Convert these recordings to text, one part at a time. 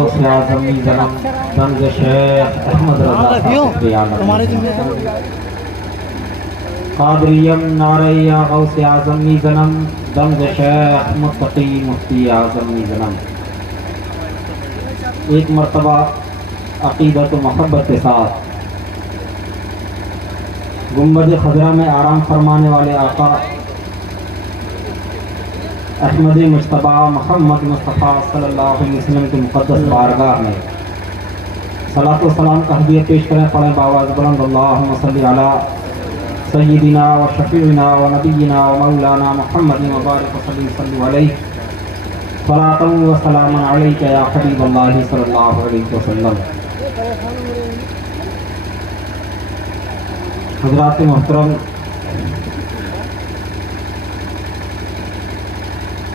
غوث اعظم جنم بنگ شیخ احمد رضا قادریم نعرہ یا غوث اعظم جنم بنگ شیخ متقی مفتی اعظم جنم۔ ایک مرتبہ عقیدت و محبت کے ساتھ گنبد خضرا میں آرام فرمانے والے آقا احمد مجتبی محمد مصطفیٰ صلی اللہ علیہ وسلم کی مقدس بارگاہ میں صلاۃ و سلام کا ہدیہ پیش کریں، پڑھیں باواز بلند اللہم صلی علی سیدنا و شفیعنا و نبینا و مولانا محمد مبارک وسلم صلی علیہ صلاۃ و سلام علیک یا حبیب اللہ صلی اللہ علیہ وسلم۔ حضرات محترم،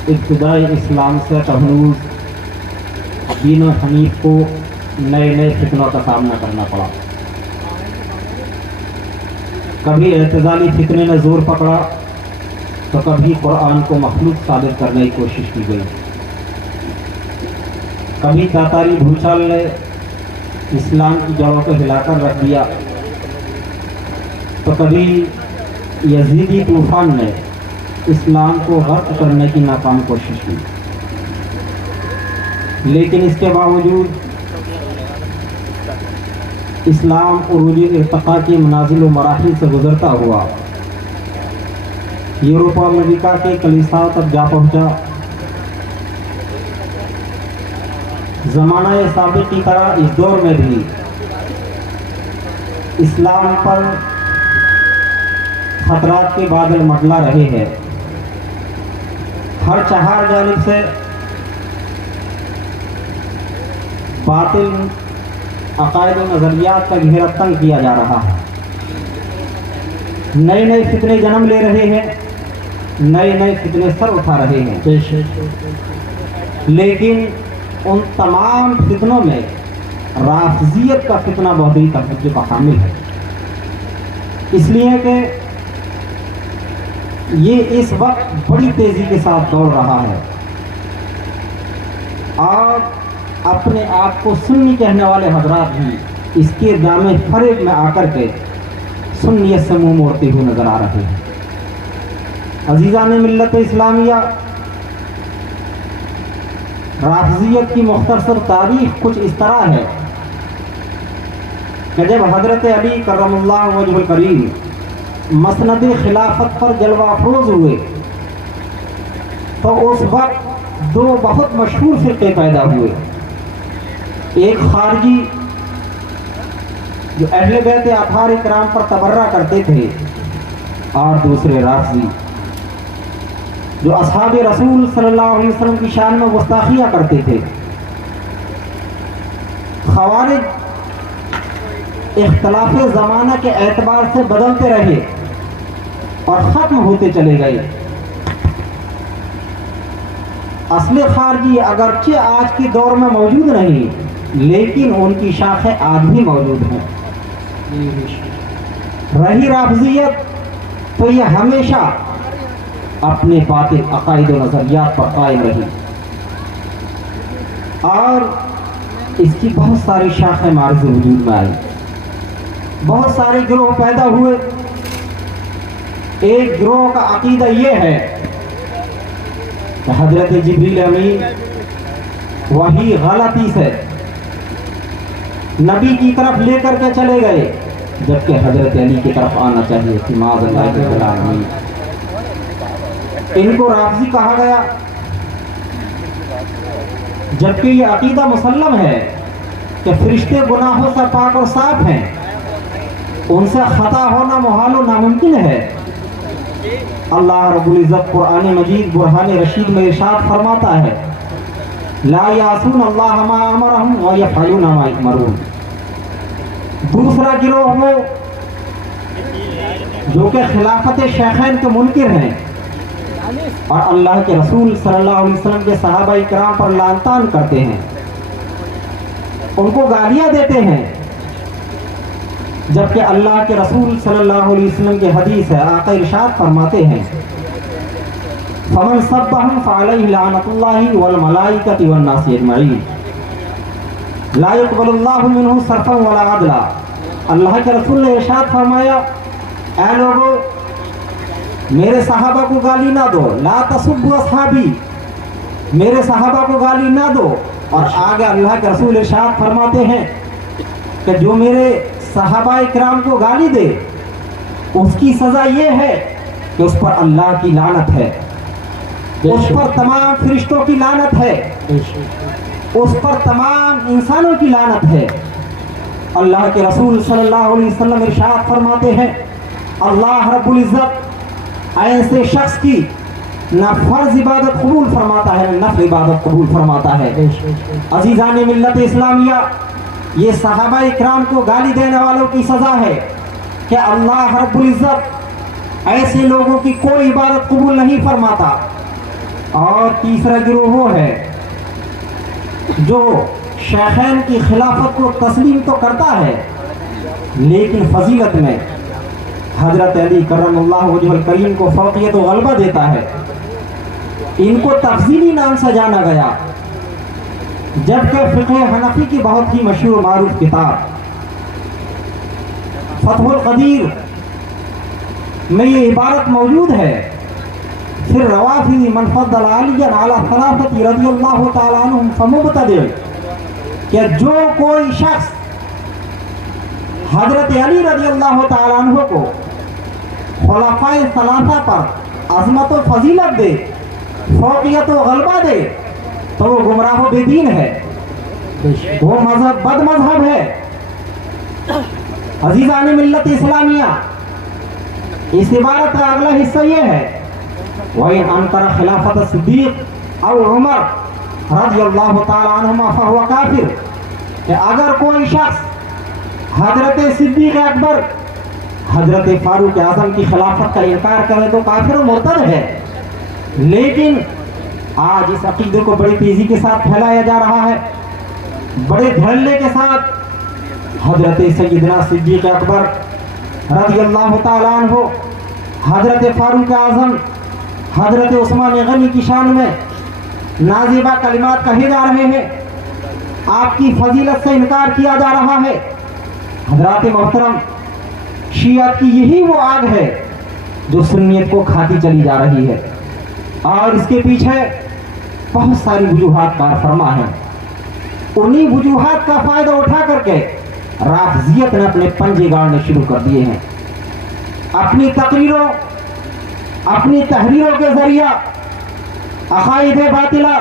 ابتدائی اسلام سے تحنوز دین و حنیف کو نئے فتنوں کا سامنا کرنا پڑا۔ کبھی اعتزالی فتنے نے زور پکڑا تو کبھی قرآن کو مخلوق ثابت کرنے کی کوشش کی گئی، کبھی تاتاری بھوچال نے اسلام کی جڑوں کو ہلا کر رکھ دیا، تو کبھی یزیدی طوفان نے اسلام کو غرق کرنے کی ناکام کوشش کی۔ لیکن اس کے باوجود اسلام عروج ارتقاء کی منازل و مراحل سے گزرتا ہوا یورپ و امریکہ کے کلیساؤں تک جا پہنچا۔ زمانہ سابق کی طرح اس دور میں بھی اسلام پر خطرات کے بادل منڈلا رہے ہیں۔ ہر چہار جانب سے باطل عقائد و نظریات کا گھیرا تنگ کیا جا رہا ہے، نئے فتنے جنم لے رہے ہیں، نئے فتنے سر اٹھا رہے ہیں، لیکن ان تمام فتنوں میں رافضیت کا فتنہ بہت ہی توجہ کا حامل ہے، اس لیے کہ یہ اس وقت بڑی تیزی کے ساتھ دوڑ رہا ہے اور اپنے آپ کو سنی کہنے والے حضرات بھی اس کے دامے فریب میں آ کر کے سنیت سے منہ موڑتے ہوئے نظر آ رہے ہیں۔ عزیزان ملت اسلامیہ، رافضیت کی مختصر تاریخ کچھ اس طرح ہے کہ جب حضرت علی کرم اللہ وجہ الکریم مسند خلافت پر جلوہ افروز ہوئے تو اس وقت دو بہت مشہور فرقے پیدا ہوئے، ایک خارجی جو اہل بیت اطہار کرام پر تبرہ کرتے تھے اور دوسرے رافضی جو اصحاب رسول صلی اللہ علیہ وسلم کی شان میں گستاخیاں کرتے تھے۔ خوارج اختلاف زمانہ کے اعتبار سے بدلتے رہے اور ختم ہوتے چلے گئے۔ اصل خارجی اگرچہ آج کی دور میں موجود نہیں، لیکن ان کی شاخیں آج بھی موجود ہیں۔ رہی رافضیت تو یہ ہمیشہ اپنے باطل عقائد و نظریات پر قائم رہی اور اس کی بہت ساری شاخیں معرض وجود میں آئی، بہت سارے گروہ پیدا ہوئے۔ ایک گروہ کا عقیدہ یہ ہے کہ حضرت جبریل امین وہی غلطی سے نبی کی طرف لے کر کے چلے گئے، جبکہ حضرت علی کی طرف آنا چاہیے تھی، معاذ اللہ رب العالمین۔ ان کو رافضی کہا گیا، جبکہ یہ عقیدہ مسلم ہے کہ فرشتے گناہوں سے پاک اور صاف ہیں، ان سے خطا ہونا محال و ناممکن ہے۔ اللہ رب العزت قرآن مجید برہان رشید میں ارشاد فرماتا ہے، لا یعصون اللہ ما امرہم ویفعلون ما یؤمرون۔ دوسرا گروہ وہ جو کہ خلافت شیخین کے منکر ہیں اور اللہ کے رسول صلی اللہ علیہ وسلم کے صحابہ کرام پر لعن طعن کرتے ہیں، ان کو گالیاں دیتے ہیں، جبکہ اللہ کے رسول صلی اللہ علیہ وسلم کی حدیث ہے، آقا ارشاد فرماتے ہیں، فمن سبہم فعلیہ لعنت اللہ والملائکۃ والناس اجمعین۔ ला यक़बलुल्लाहु मिन्हु सर्फ़न वला अदला। अल्लाह के रसूल ने इरशाद फरमाया, ऐ लोगों, मेरे सहाबा को गाली ना दो, ला तसुब्बु अस्हाबी, मेरे सहाबा को गाली ना दो। और आगे अल्लाह के रसूल इरशाद फरमाते हैं कि जो मेरे सहाबा इकराम को गाली दे उसकी सज़ा ये है कि उस पर अल्लाह की लानत है, उस पर तमाम फरिश्तों की लानत है, उस पर तमाम इंसानों की लानत है। अल्लाह के रसूल सल्लल्लाहु अलैहि वसल्लम इरशाद फरमाते हैं, अल्लाह रब्बुल इज़्ज़त ऐसे शख्स की ना फर्ज इबादत कबूल फरमाता है ना नफल इबादत कबूल फरमाता है। अजीज़ान मिल्लत इस्लामिया, ये सहाबा इकराम को गाली देने वालों की सज़ा है कि अल्लाह रब्बुल इज़्ज़त ऐसे लोगों की कोई इबादत कबूल नहीं फरमाता। और तीसरा गिरोह वो है जो शेखैन की खिलाफत को तस्लीम तो करता है लेकिन फजीलत में हजरत अली करमल्लाहु वजहुल करीम को फौकियत व गलबा देता है। इनको तफसीली नाम से जाना गया, जबकि फ़िक़्ह हनफ़ी की बहुत ही मशहूर मारूफ किताब फ़त्हुल क़दीर में ये इबारत मौजूद है, फिर रवाफ़िज़ी मन फ़द्दल अलिय्यन अला सलासति रज़ियल्लाहु तआला अन्हुम फ़मुब्तदिअ, कि जो कोई शख्स हज़रत अली रज़ियल्लाहु तआला अन्हु को खुलाफ़ाए सलासा पर अज़मत व फ़ज़ीलत दे, फ़ौक़ियत व ग़लबा दे, तो वो गुमराह व बेदीन है, वो मज़हब बद मज़हब है। अज़ीज़ान मिल्लत इस्लामिया, इस इबारत का अगला हिस्सा ये है, वइन अनकर खिलाफत सिद्दीक़ और उमर रज़ियल्लाहु तआला अन्हुमा फहुवा काफिर, कि अगर कोई शख्स हजरत सिद्दीक़ अकबर, हजरत फारूक आज़म की खिलाफत का इनकार करे तो काफिर मुर्तद है। लेकिन आज इस अकीदे को बड़ी तेज़ी के साथ फैलाया जा रहा है, बड़े धड़ल्ले के साथ। हजरत सैयदना सिद्दीक़ अकबर रज़ियल्लाहु तआला अन्हु, हजरत फारूक आज़म, हजरत उस्मान गनी की शान में नाज़िबा कलिमात कहे जा रहे हैं, आपकी फजीलत से इनकार किया जा रहा है। हजरात मोहतरम, शियत की यही वो आग है जो सुन्नियत को खाती चली जा रही है, और इसके पीछे बहुत सारी वजूहात कार फरमा है। उन्हीं वजूहात का फायदा उठा करके राफ़िज़ियत ने अपने पंजे गाड़ने शुरू कर दिए हैं। अपनी तकरीरों, अपनी तहरीरों के जरिया अक़ाइद बातिला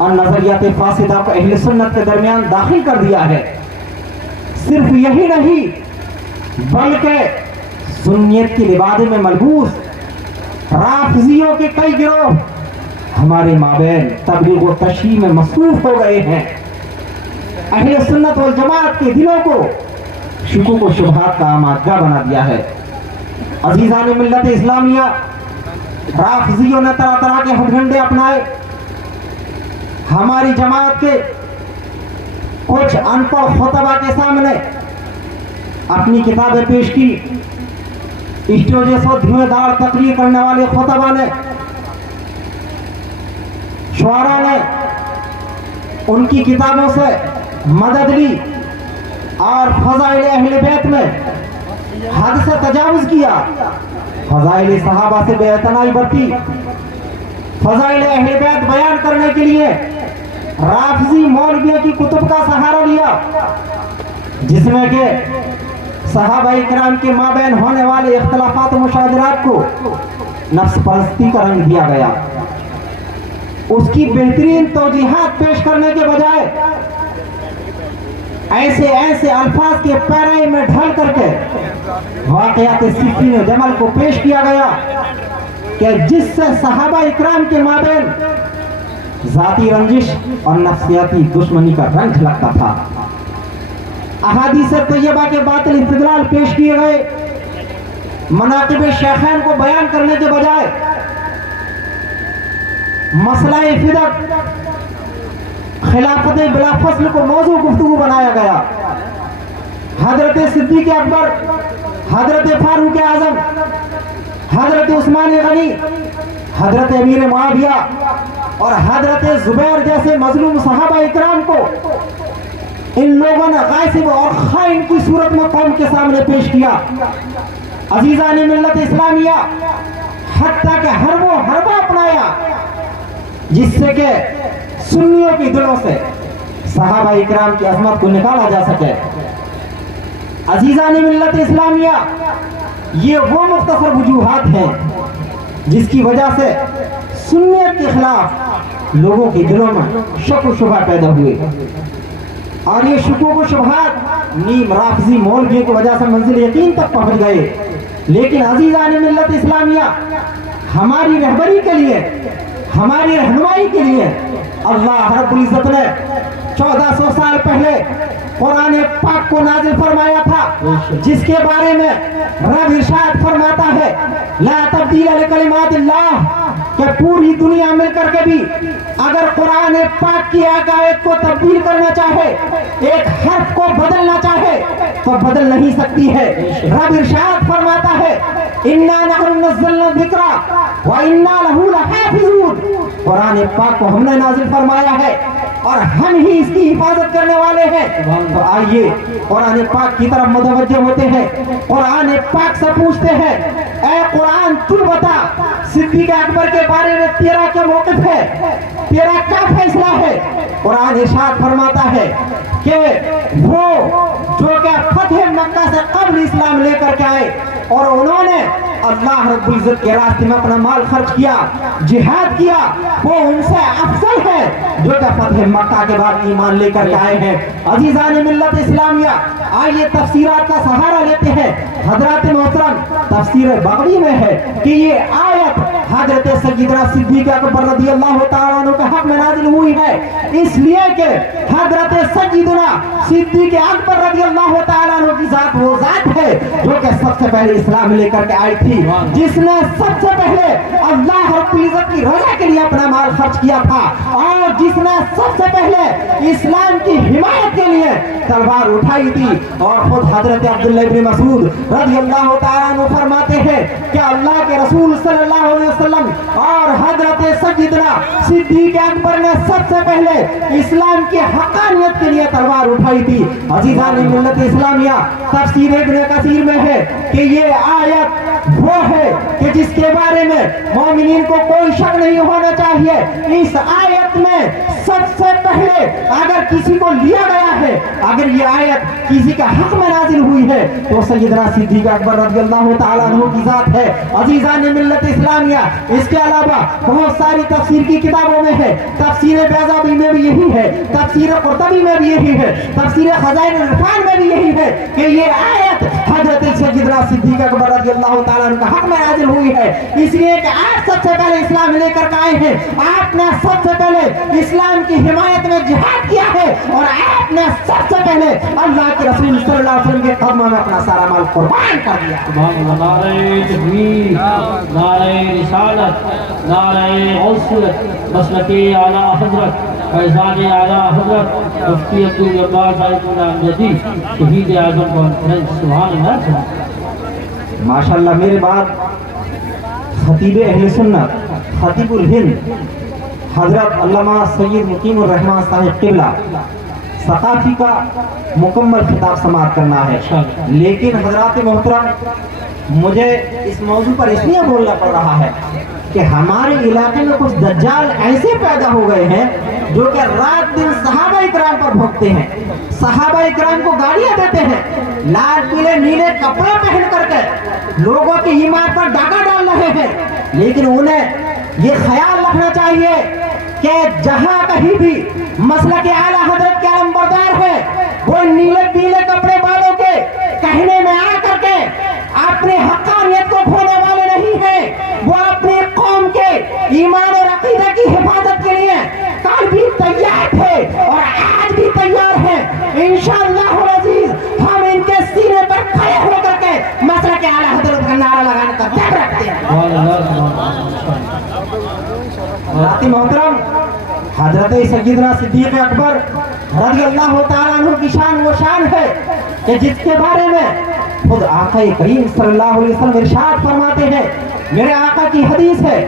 और नज़रियात फासिदा को अहले सुन्नत के दरमियान दाखिल कर दिया है। सिर्फ यही नहीं बल्कि सुन्नियत की लिबादे में मलबूस राफ़िज़ियों के कई गिरोह हमारे माबैन तबलीग व तशरीह में मसरूफ़ हो गए हैं। अहले सुन्नत वल जमात के दिलों को शुकूक व शुबहात का आमादगाह बना दिया है। अज़ीज़ान मिल्लत इस्लामिया, राफ़िज़ियों ने तरह तरह के हथकंडे अपनाए। हमारी जमात के कुछ अनपढ़ खुतबा के सामने अपनी किताबें पेश की। स्टेज पर धुएंधार तकरीर करने वाले खुतबा ने, शुआरा ने उनकी किताबों से मदद ली और फ़ज़ाइल अहले बैत में हद से तजावुज़ किया। फ़ज़ाइल सहाबा से बेअतनाई बरती। फ़ज़ाइल अहले बैत बयान करने के लिए राफ़िज़ी मौलवियों की कुतुब का सहारा लिया, जिसमें के सहाबा इकराम के माबैन होने वाले इख्तिलाफ़ात व मुशाजरात को नफ्स परस्ती का रंग दिया गया। उसकी बेहतरीन तौजीहात पेश करने के बजाय ऐसे ऐसे अल्फाज के पैराए में ढल करके वाक़यात सिफ़ीन व जमल को पेश किया गया कि जिससे सहाबा इकराम के माबैन ज़ाती रंजिश और नफ्सियाती दुश्मनी का रंग झलकता था। अहादीस तैयबा के बातिल इस्तिदलाल पेश किए गए। मनाक़िब शेखैन को बयान करने के बजाय मसला फिदक, खिलाफत बिला फसल को मौजू गुफ्तगू बनाया गया। हजरत सिद्दीक़ अकबर, हजरत फारूक आज़म, हजरत उस्मान गनी, हजरत अमीर मुआविया और हजरत जुबैर जैसे मजलूम सहाबा इकराम को इन लोगों ने गासिब और खाइन की सूरत में कौम के सामने पेश किया। अजीजा ने मिल्लत इस्लामिया हत्ता के हरबा अपनाया जिससे कि सुन्नियों के दिलों से सहाबा इकराम की अजमत को निकाला जा सके। अजीजा ने मिल्लत इस्लामिया ये वो मुख्तसर वजूहात हैं जिसकी वजह से सुन्नियत के खिलाफ लोगों के दिलों में शक व शुबा पैदा हुए और ये शुकों को शुबहात नीम राफजी मौलवियों की वजह से मंजिल यकीन तक पहुंच गए। लेकिन अजीजान मिल्लत इस्लामिया हमारी रहबरी के लिए, हमारी रहनुमाई के लिए अल्लाह रब्बुल इज्जत ने 1400 साल पहले कुरान पाक को नाजिल फरमाया था, जिसके बारे में रब इरशाद फरमाता है ला तब्दील लिकलिमातिल्लाह, कि पूरी दुनिया मिलकर के भी अगर कुरान पाक की आयत को तब्दील करना चाहे, एक हर्फ को बदलना चाहे तो बदल नहीं सकती है। रब इरशाद फरमाता है इन्ना नहनु नज़्ज़लना ज़िक्रा व इन्ना लहू लहाफ़िज़ून, कुरान पाक को हमने नाजिल फरमाया है और हम ही इसकी हिफाजत करने वाले हैं। तो आइए कुरान पाक की तरफ मुतवज्जह होते हैं, कुरान पाक से पूछते हैं ऐ कुरान तू बता सिद्दीक़ अकबर के बारे में तेरा क्या मौक़िफ़ है, तेरा क्या फैसला है। कुरान इरशाद फरमाता है कि वो जो क्या फतह मक्का से कब्ल इस्लाम लेकर के आए और उन्होंने अल्लाह रब्बुल इज्जत के रास्ते में अपना माल खर्च किया, जिहाद किया, वो उनसे अफजल है जो क्या फतह मक्का के बाद ईमान लेकर के आए हैं। अजीजान मिल्लत इस्लामिया आइए तफसीरात का सहारा लेते हैं। हजरत मोहतरम तफसीर बगवी में है कि ये आयत हजरत सय्यदना सिद्दीक़ अकबर रज़ियल्लाहु ताला अन्हु के हक में नाजिल हुई है, इसलिए कि हजरत सय्यदना सिद्दीक़ अकबर रज़ियल्लाहु ताला अन्हु की जात वो जात है जो कि सबसे पहले इस्लाम लेकर के आई थी, जिसने सबसे पहले अल्लाह रब्बुल इज्जत की रजा के लिए अपना माल खर्च किया था और जिसने सबसे पहले इस्लाम की हिमायत के लिए तलवार उठाई थी। और खुद हजरत अब्दुल्लाह इब्न मसूद रज़ियल्लाहु ताला अन्हु फरमाते हैं कि अल्लाह के रसूल सल्लल्लाहु अलैहि वसल्लम और हजरत सय्यदना सिद्दीक़ अकबर ने सबसे पहले इस्लाम की हक़ानियत के लिए तलवार उठाई थी। अज़ीज़ान मिल्लत इस्लामिया तफसीर इब्न कसीर में है कि ये आयत वो है कि जिसके बारे में मोमिनीन को कोई शक नहीं होना चाहिए। इस आयत में सबसे पहले अगर किसी को लिया गया है, अगर ये आयत किसी का हक में नाजिल हुई है तो सय्यदना सिद्दीक़ अकबर रज़ियल्लाहु ताला अन्हु की जात है। अज़ीज़ान मिल्लत इस्लामिया इसके अलावा बहुत सारी तफसीर की किताबों में है, तफसीर बैज़ावी में भी यही है, तफसीर कुर्तबी में भी यही है, तफसीर खज़ाइन इरफान में भी यही है कि ये आयत हजरत सय्यदना सिद्दीक़ अकबर रज़ियल्लाहु ताला अन्हु का हक में नाजिल हुई है। इसलिए कि आप सबसे पहले इस्लाम लेकर के आए हैं, आपने सबसे पहले इस्लाम की हिमायत में जिहाद किया है और आपने सबसे पहले अल्लाह के रसूल सल्लल्लाहु अलैहि वसल्लम के कदमों में अपना सारा माल कुर्बान कर दिया। नारे तकबीर, नारे रिसालत, नारे गौसियत, मसलके आला हजरत फैज़ान आला हजरत मुफ्ती अब्दुल जब्बार साहिब अमजदी शहीद आज़म कॉन्फ्रेंस सुभान अल्लाह। माशाअल्लाह मेरे बाद खतीब अहले सुन्नत खतीबुल हिंद हजरत अल्लामा सैयद मुकीमुर रहमान साहिब क़िबला सकाफ़ी का मुकम्मल खिताब समाअत करना है, लेकिन हजरात मोहतरम मुझे इस मौजू पर इसलिए बोलना पड़ रहा है कि हमारे इलाके में कुछ दज्जाल ऐसे पैदा हो गए हैं जो कि रात दिन सहाबा इकराम पर भोगते हैं, सहाबा इकराम को गालियां देते हैं, लाल पीले नीले कपड़े पहन करके लोगों की ईमान पर डाका डाल रहे हैं। लेकिन उन्हें ये ख्याल रखना चाहिए कि जहां कहीं भी मसलक आला हजरत के अलमबरदार है वो नीले पीले कपड़े वालों के कहने में आ करके अपने हक़ानियत को खोने वाले नहीं है, वो अपनी कौम के ईमान और अकीदा की हिफाजत के लिए कल भी तैयार थे और आज भी तैयार हैं। इंशाअल्लाह अज़ीज़ हम इनके सीने पर खड़े होकर के मसलक आला हजरत का नारा लगाने का त्याग रखते हैं। मोहतरम हजरत सय्यदना सिद्दीक़ अकबर रज़ियल्लाहु ताला अन्हु की शान वो शान है कि जिसके बारे में खुद आका करीम सल्लल्लाहु अलैहि वसल्लम इरशाद फरमाते हैं। मेरे आका की हदीस है,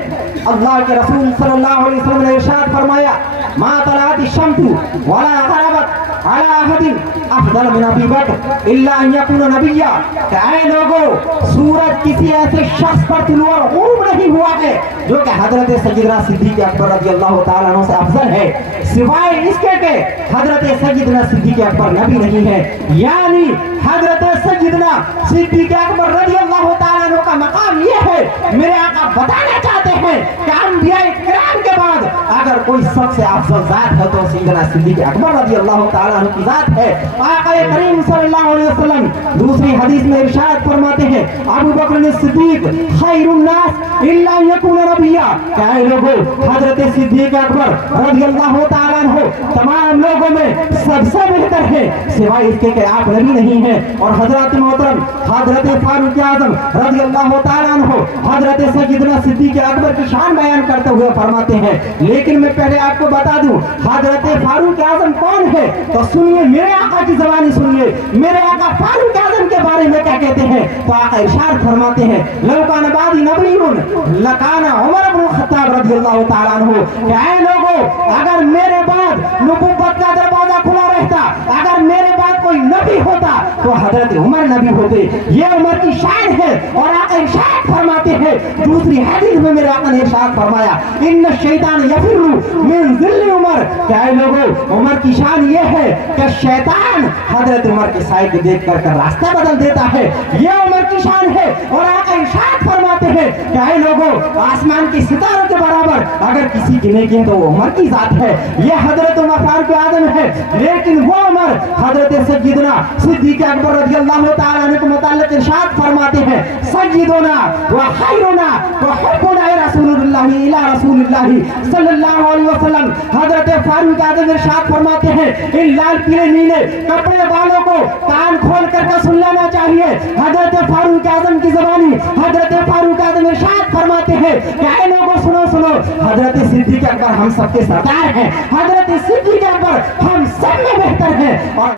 अल्लाह के रसूल सल्लल्लाहु अलैहि वसल्लम ने इरशाद फरमाया मा तलात शम्सु वला गरबत अला अहदिन अफदल मिन अबी बकर इल्ला अन यकून नबिय्या। कि ऐ लोगों, सूरज किसी ऐसे शख्स पर तुलू और ग़ुरूब नहीं हुआ है जो कि हजरत सैयदना सिद्दीक़ अकबर रज़ियल्लाहु ताला अन्हु से अफजल है, सिवाय इसके के हजरत सैयदना सिद्दीक़ अकबर नबी नहीं है। यानी हजरत सैयदना सिद्दीक़ अकबर रज़ियल्लाहु ताला अन्हु का मकाम ये है, मेरे आका बताना चाहते हैं कि अंबिया किराम के बाद अगर कोई सबसे अफजल जात है तो सैयदना सिद्दीक़ अकबर रज़ियल्लाहु ताला अन्हु की जात है। आका करीम सल्लल्लाहु अलैहि वसल्लम दूसरी हदीस में इरशाद फरमाते हैं, अबू बकर सिद्दीक खैरुन नास इल्ला यकून नबिय्या। क्या लोगों, हजरत सिद्दीक़ अकबर रज़ियल्लाहु ताला अन्हु तमाम लोगों में सबसे बेहतर है, सिवाय इसके कि आप नबी नहीं हैं। और हजरत मोहतरम हजरत फारूक आज़म रज़ियल्लाहु ताला अन्हु हजरत सैयदना सिद्दीक़ अकबर की शान बयान करते हुए फरमाते हैं, लेकिन मैं पहले आपको बता दूं हजरत फारूक आज़म कौन है। तो सुनिए, मेरे आका की ज़बानी सुनिए, मेरे आका फारूक आज़म के बारे में क्या कहते हैं। तो आका इरशाद फरमाते हैं, लौ कान बादी नबियुन लकाना उमर इब्न खत्ताब रज़ियल्लाहु ताला अन्हु। ऐ लोगों, अगर मेरे बाद नबुव्वत का दरवाजा खुला रहता, अगर मेरे बाद कोई नबी होता तो हजरत उमर नबी होते। ये उमर की शान है। और आका इरशाद फरमाते हैं दूसरी हदीस में, मेरे आका ने इरशाद फरमाया, इन्न शैतान यफिरु मिन ज़िल्ल उमर। क्या लोगों, उमर की शान ये है कि शैतान हजरत उमर के साए को देख कर रास्ता बदल देता है। ये उमर की शान है। और आका इरशाद फरमाते हैं, क्या लोगों, आसमान के सितारों के बराबर अगर किसी गिनेंगे तो वो उमर की जात है। ये हजरत उमर फारूक आज़म है। लेकिन वो उमर हजरत सैयदना सिद्दीक़ अकबर रज़ियल्लाहु ताला अन्हु के मुताल्लिक़ इरशाद फरमाते हैं, सय्यदुना व खैरुना व हुब्बुना रसूलुल्लाहि इला रसूलिल्लाहि सल्लल्लाहु अलैहि वसल्लम। हजरत फारूक आज़म इरशाद फरमाते हैं, इन लाल पीले नीले कपड़े वालों को कान खोल कर सुन लेना चाहिए। हजरत फारूक आज़म की ज़बानी हजरत फारूक आज़म इरशाद फरमाते हैं, क्या लोगों सुनो सुनो, हजरत सिद्दीक़ अकबर हम सबके सरदार हैं, हजरत सिद्दीक़ अकबर हम सब में बेहतर हैं। और